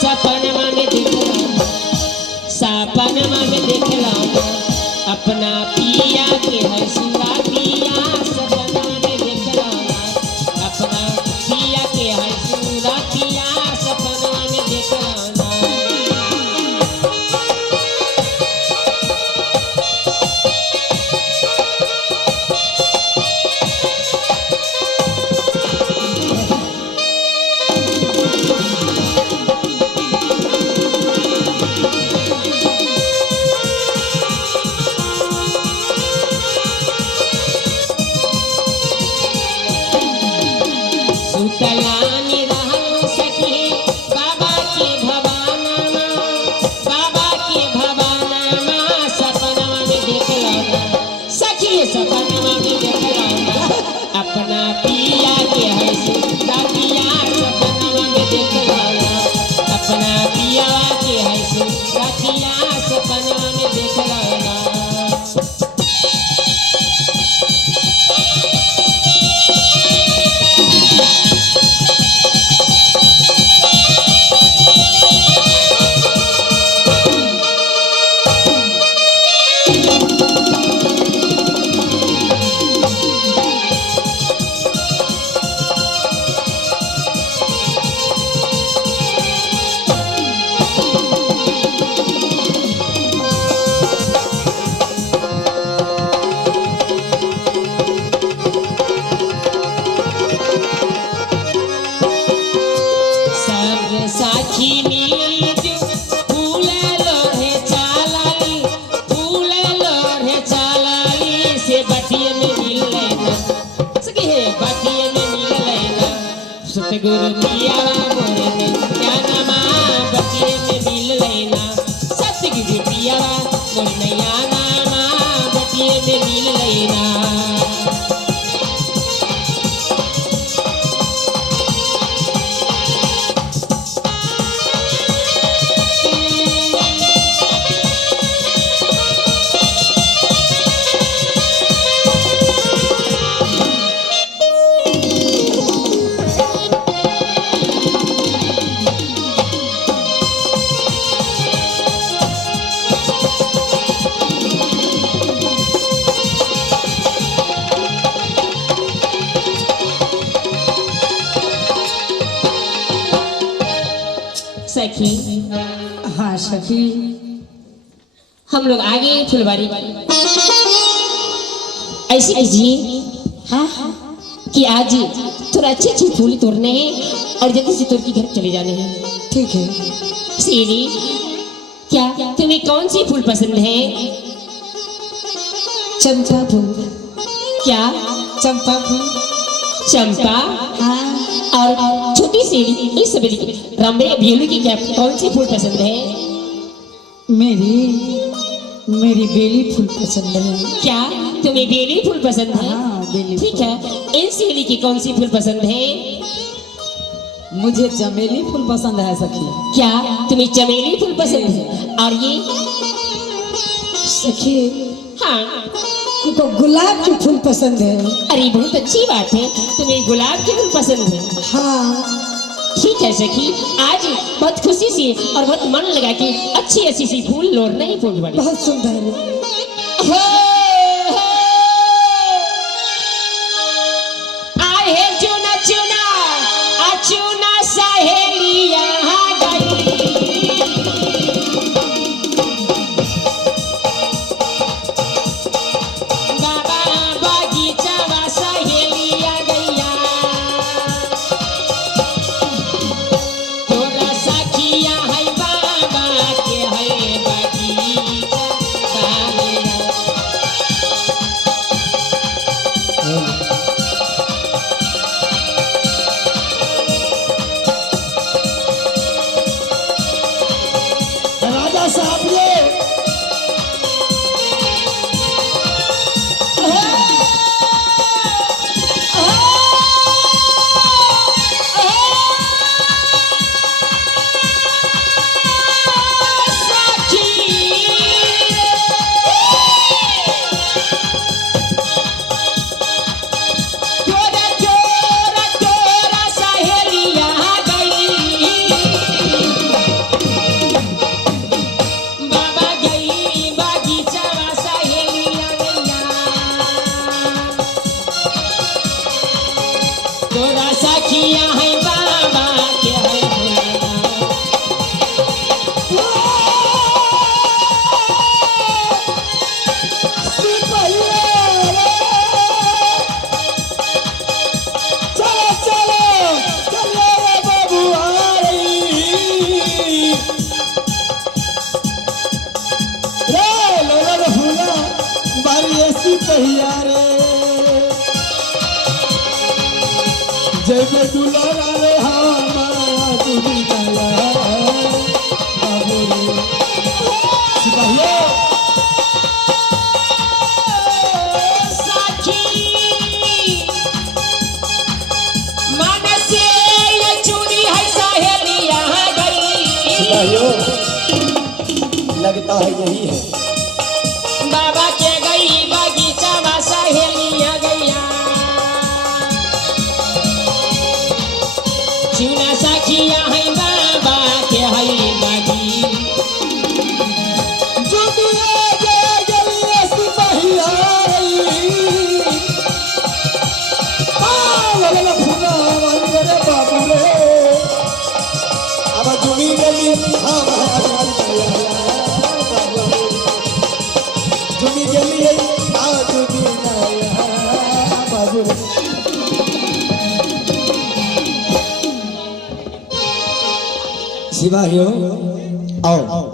सपनमा में देखला सपनमा में देखला अपना पिया के हंसुआ पिया सपनमा में देखला अपना पिया के हंसुआ पिया सपनमा में देखला सुतलानी रहलो सखी बाबा के भवाना सपनमा में देखला सखी सपनमा में देखला अपना पिया के हंसुआ पिया सपनमा में देखला अपना पिया के हंसुआ पिया सपनमा में देखला साखी नीज फूल लोहे चालाली से बटिए में मिल लेना सखी है बटिए में मिल लेना सतगुरु पिया मोरे ने ज्ञानमा बटिए में मिल लेना सतगुरु पिया मोरे ने ज्ञानमा बटिए में मिल लेना सखी हाँ सखी हम लोग आगे फुलवारी ऐसे कीजिए हाँ कि आज थोड़ा अच्छे अच्छे फूल तोड़ने हैं और जल्दी से तोड़ के घर चले जाने हैं ठीक है सीरी क्या तुम्हें कौन सी फूल पसंद है चंपा फूल क्या चंपा फूल चंपा हाँ और छोटी सी इस सबेली रामबे बेलू की क्या कौन सी फूल पसंद है मेरी बेली फूल पसंद है क्या तुम्हें बेली फूल पसंद है हाँ बेली ठीक है इन सहेली की कौन सी फूल पसंद है मुझे चमेली फूल पसंद है सखी क्या तुम्हें चमेली फूल पसंद है और ये सखी हाँ उनको गुलाब के फूल पसंद है अरे बहुत अच्छी बात है तुम्हें गुलाब के फूल पसंद है हाँ ठीक है सखी आज बहुत खुशी से और बहुत मन लगा के अच्छी अच्छी सी फूल लोड़ना ही फूल बड़ी बहुत सुंदर है आए है चुना चुना चुना सहेलिया जैसे दुलारा रे हमारा तुझी दया बाबू रे सिपाहियों साखी मन से ये चूड़ी है सहेली यहाँ गई सिपाहियों लगता है यही है बाबा के गई बगीचा में सहेलियाँ गैया चूना सखिया है बाबा के है बागी जो दिया गया गलिया सिपाहिया ला फुना रे बाबू रे अब जुड़ी गली जुड़ी गली है बाबू सिपाहियों आओ